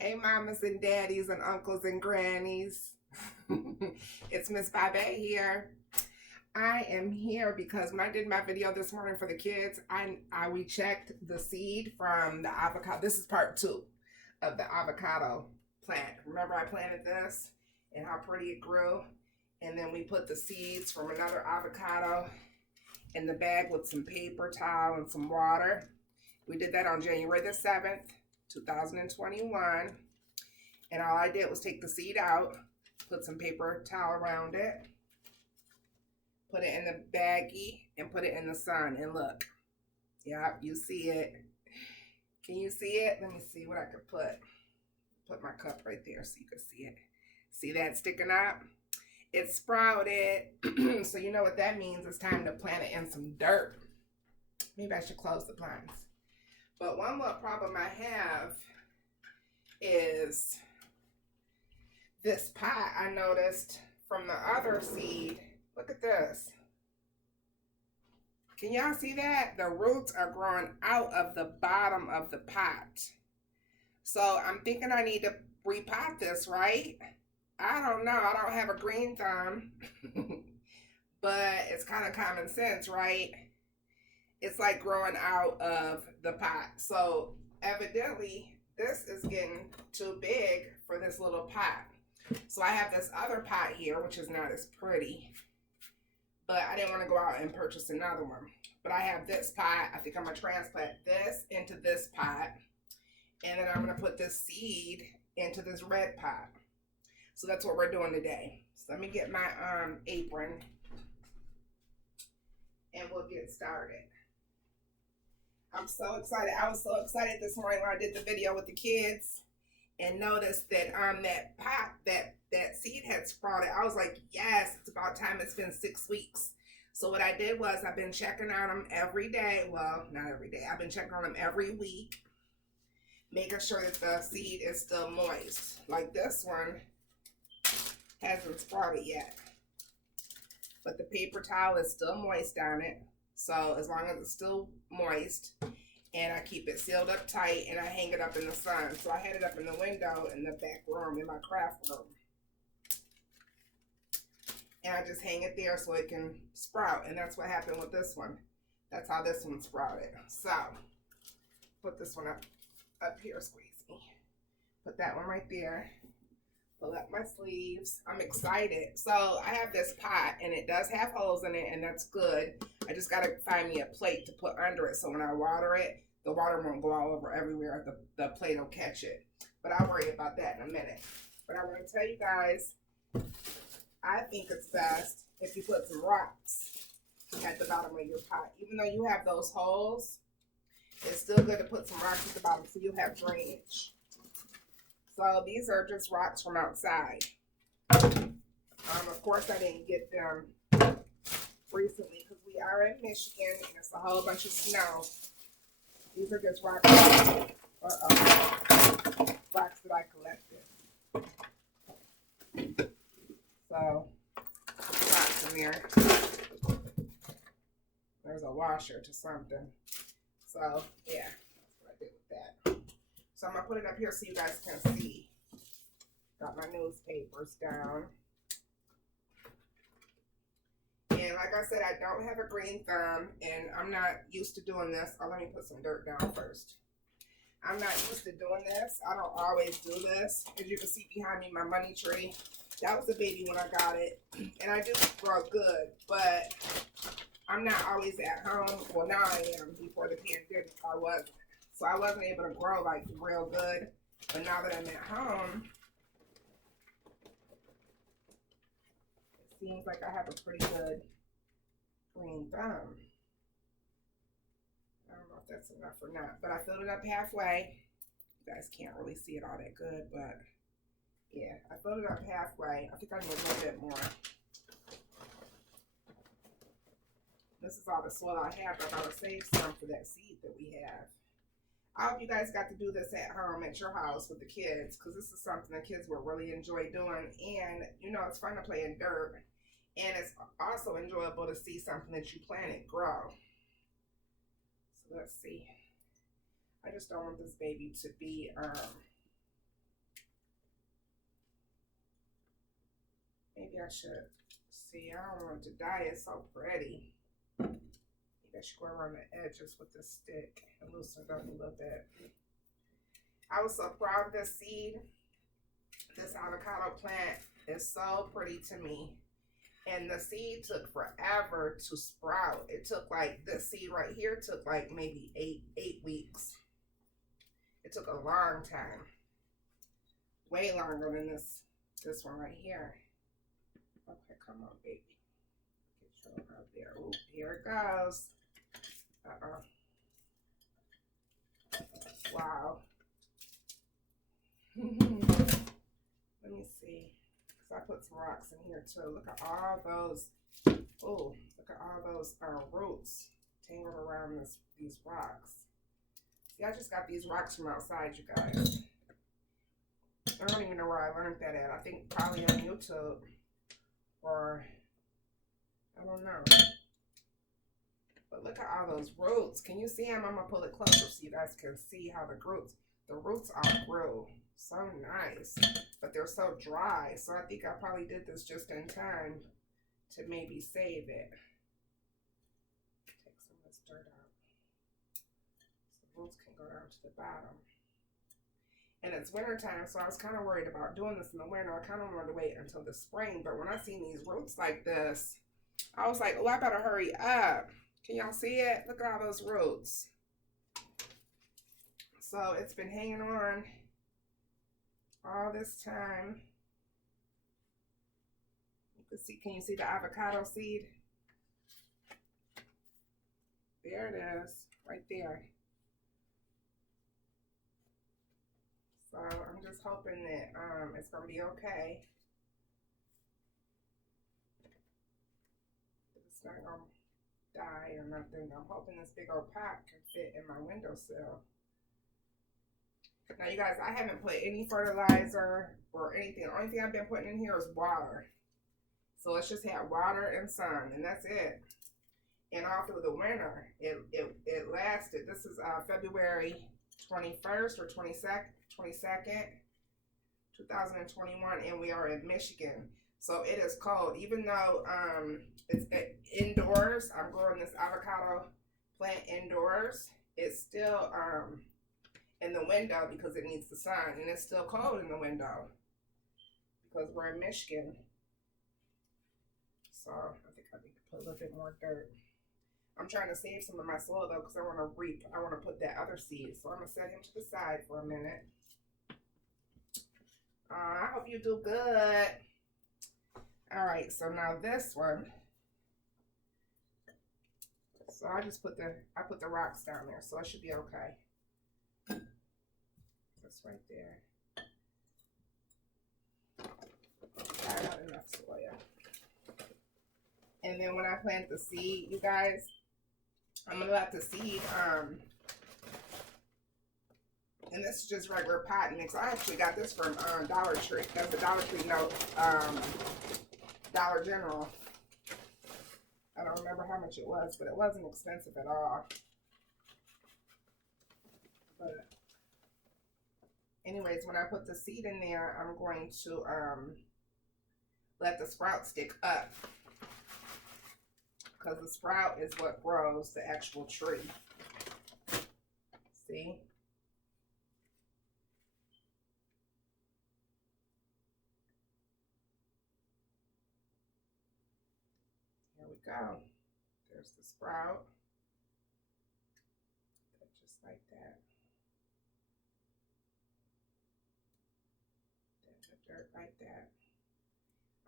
Hey, mamas and daddies and uncles and grannies. It's Miss Babette here. I am here because when I did my video this morning for the kids, we checked the seed from the avocado. This is part 2 of the avocado plant. Remember I planted this and how pretty it grew? And then we put the seeds from another avocado in the bag with some paper towel and some water. We did that on January the 7th, 2021. And all I did was take the seed out, put some paper towel around it, put it in the baggie, and put it in the sun. And look, yeah, you see it. Can you see it? Let me see what I could put. Put my cup right there so you can see it. See that sticking up? It sprouted. So you know what that means. It's time to plant it in some dirt. Maybe I should close the blinds. But one more problem I have is this pot I noticed from the other seed. Look at this. Can y'all see that? The roots are growing out of the bottom of the pot. So I'm thinking I need to repot this, right? I don't know. I don't have a green thumb. But it's kind of common sense, right? It's like growing out of the pot. So evidently this is getting too big for this little pot. So I have this other pot here, which is not as pretty, but I didn't want to go out and purchase another one. But I have this pot. I think I'm going to transplant this into this pot. And then I'm going to put this seed into this red pot. So that's what we're doing today. So let me get my apron and we'll get started. I'm so excited. I was so excited this morning when I did the video with the kids and noticed that that pot, that seed had sprouted. I was like, yes, it's about time. It's been 6 weeks. So what I did was I've been checking on them every day. Well, not every day. I've been checking on them every week, making sure that the seed is still moist. Like this one hasn't sprouted yet, but the paper towel is still moist on it. So as long as it's still moist, and I keep it sealed up tight, and I hang it up in the sun. So I had it up in the window in the back room, in my craft room. And I just hang it there so it can sprout. And that's what happened with this one. That's how this one sprouted. So put this one up here, squeeze me. Put that one right there. Pull up my sleeves. I'm excited. So I have this pot and it does have holes in it, and that's good. I just got to find me a plate to put under it so when I water it, the water won't go all over everywhere. The plate will catch it. But I'll worry about that in a minute. But I want to tell you guys, I think it's best if you put some rocks at the bottom of your pot. Even though you have those holes, it's still good to put some rocks at the bottom so you have drainage. So these are just rocks from outside. Of course, I didn't get them recently because we are in Michigan and it's a whole bunch of snow. These are just rocks. Rocks that I collected. So, rocks in there. There's a washer to something. So, yeah, that's what I did with that. So I'm going to put it up here so you guys can see. Got my newspapers down. And like I said, I don't have a green thumb, and I'm not used to doing this. Oh, let me put some dirt down first. I'm not used to doing this. I don't always do this. As you can see behind me, my money tree. That was a baby when I got it. And I do grow good, but I'm not always at home. Well, now I am. Before the pandemic, I wasn't. So I wasn't able to grow like real good. But now that I'm at home, it seems like I have a pretty good green thumb. I don't know if that's enough or not, but I filled it up halfway. You guys can't really see it all that good, but yeah, I filled it up halfway. I think I need a little bit more. This is all the soil I have, but I'm going to save some for that seed that we have. I hope you guys got to do this at home at your house with the kids, because this is something the kids will really enjoy doing. And, you know, it's fun to play in dirt. And it's also enjoyable to see something that you planted grow. So let's see. I just don't want this baby to be Maybe I should see. I don't want it to die. It's so pretty. Maybe I should go around the edges with this stick and loosen it up a little bit. I was so proud of this seed. This avocado plant is so pretty to me. And the seed took forever to sprout. It took like, this seed right here took like maybe eight weeks. It took a long time. Way longer than this one right here. Okay, come on, baby. Get you out there. Ooh, here it goes. Wow. Let me see. Because I put some rocks in here too. Look at all those. Oh, look at all those roots tangled around these rocks. See, I just got these rocks from outside, you guys. I don't even know where I learned that at. I think probably on YouTube. Or, I don't know. But look at all those roots. Can you see them? I'm going to pull it closer so you guys can see how the roots all grew. So nice. But they're so dry. So I think I probably did this just in time to maybe save it. Take some of this dirt out. So the roots can go down to the bottom. And it's winter time, so I was kind of worried about doing this in the winter. I kind of wanted to wait until the spring. But when I seen these roots like this, I was like, oh, I better hurry up. Can y'all see it? Look at all those roots. So it's been hanging on all this time. You can see, can you see the avocado seed? There it is, right there. So I'm just hoping that it's gonna be okay. It's not gonna die or nothing. I'm hoping this big old pot can fit in my windowsill. Now you guys, I haven't put any fertilizer or anything. The only thing I've been putting in here is water. So let's just have water and sun, and that's it. And all through the winter, it lasted. This is February 21st or 22nd, 2021, and we are in Michigan. So it is cold. Even though it's indoors, I'm growing this avocado plant indoors. It's still in the window because it needs the sun, and it's still cold in the window because we're in Michigan. So I think I need to put a little bit more dirt. I'm trying to save some of my soil though because I want to put that other seed. So I'm gonna set him to the side for a minute. I hope you do good. All right, so now this one. So I put the rocks down there, so it should be okay. That's right there. I got enough soil. And then when I plant the seed, you guys, I'm gonna let the seed, and this is just regular pot mix. I actually got this from Dollar Tree. That's the Dollar Tree note, Dollar General. I don't remember how much it was, but it wasn't expensive at all. But anyways, when I put the seed in there, I'm going to let the sprout stick up. Because the sprout is what grows the actual tree. See? Here we go. There's the sprout. Just like that. There's the dirt like that.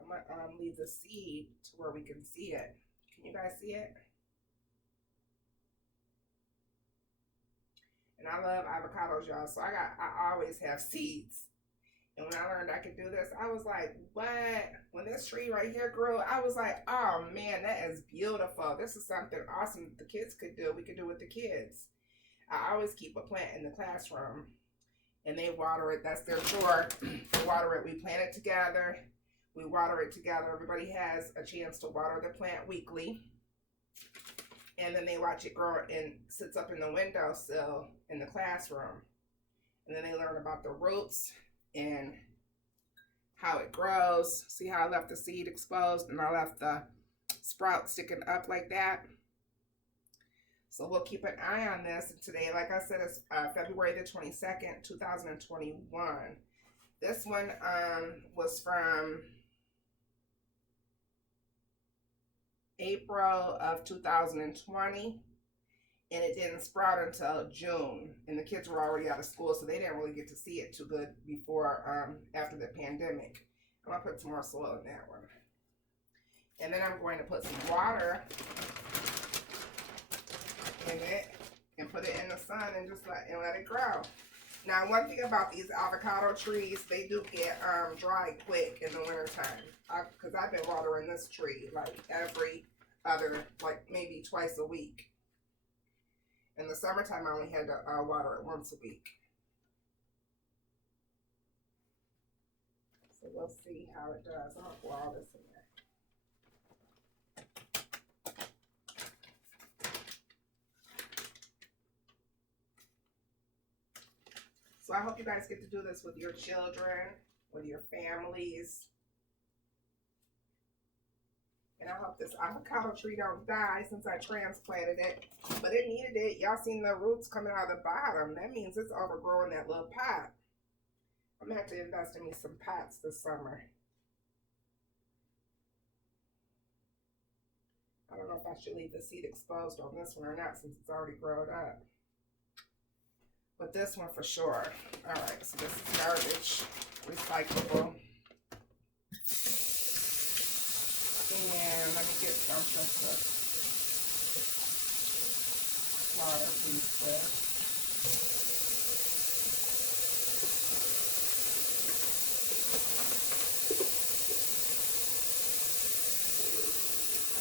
I'm going to leave the seed to where we can see it. Can you guys see it? And I love avocados, y'all. So I always have seeds. And when I learned I could do this, I was like, what? When this tree right here grew, I was like, oh man, that is beautiful. This is something awesome that the kids could do. We could do with the kids. I always keep a plant in the classroom. And they water it. That's their chore. They water it. We plant it together. We water it together. Everybody has a chance to water the plant weekly. And then they watch it grow and sits up in the windowsill in the classroom. And then they learn about the roots and how it grows. See how I left the seed exposed and I left the sprout sticking up like that. So we'll keep an eye on this. And today, like I said, it's February the 22nd, 2021. This one was from April of 2020, and it didn't sprout until June, and the kids were already out of school, so they didn't really get to see it too good before after the pandemic. I'm gonna put some more soil in that one, and then I'm going to put some water in it and put it in the sun and just let it grow. Now, one thing about these avocado trees, they do get dry quick in the wintertime. Because I've been watering this tree like every other, like maybe twice a week. In the summertime, I only had to water it once a week. So we'll see how it does. I'll pour all this in there. So I hope you guys get to do this with your children, with your families. And I hope this avocado tree don't die since I transplanted it. But it needed it. Y'all seen the roots coming out of the bottom. That means it's overgrowing that little pot. I'm going to have to invest in me some pots this summer. I don't know if I should leave the seed exposed on this one or not since it's already grown up. But this one for sure. Alright, so this is garbage. Recyclable. And let me get something to water these with.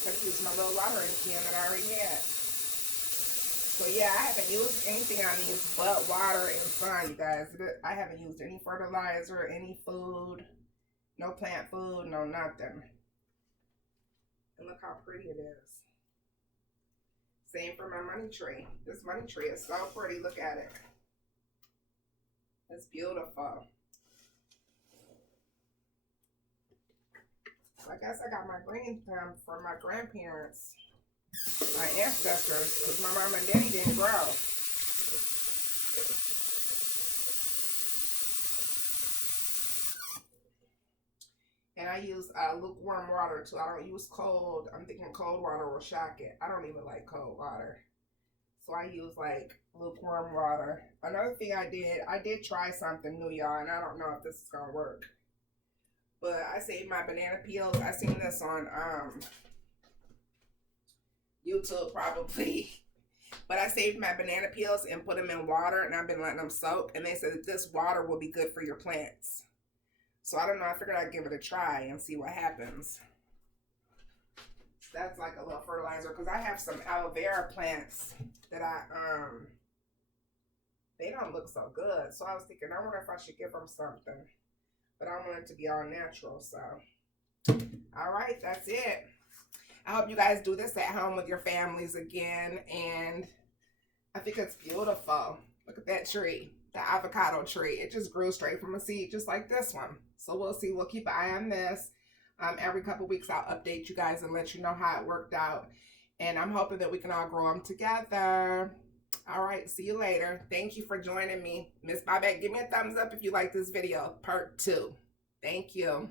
I could use my little watering can that I already had. So yeah, I haven't used anything on these but water and sun, you guys. I haven't used any fertilizer, any food, no plant food, no nothing. And look how pretty it is. Same for my money tree. This money tree is so pretty. Look at it. It's beautiful. So I guess I got my greens from my grandparents. My ancestors, because my mom and daddy didn't grow. And I use lukewarm water too. I don't use cold. I'm thinking cold water will shock it. I don't even like cold water. So I use like lukewarm water. Another thing I did try something new, y'all, and I don't know if this is going to work. But I saved my banana peels. I seen this on YouTube probably, but I saved my banana peels and put them in water, and I've been letting them soak, and they said that this water will be good for your plants. So I don't know, I figured I'd give it a try and see what happens. That's like a little fertilizer, because I have some aloe vera plants that they don't look so good. So I was thinking, I wonder if I should give them something, but I want it to be all natural. So all right, that's it. I hope you guys do this at home with your families again. And I think it's beautiful. Look at that tree, the avocado tree. It just grew straight from a seed, just like this one. So we'll see. We'll keep an eye on this. Every couple weeks, I'll update you guys and let you know how it worked out. And I'm hoping that we can all grow them together. All right, see you later. Thank you for joining me. Miss Babette, give me a thumbs up if you like this video. Part 2. Thank you.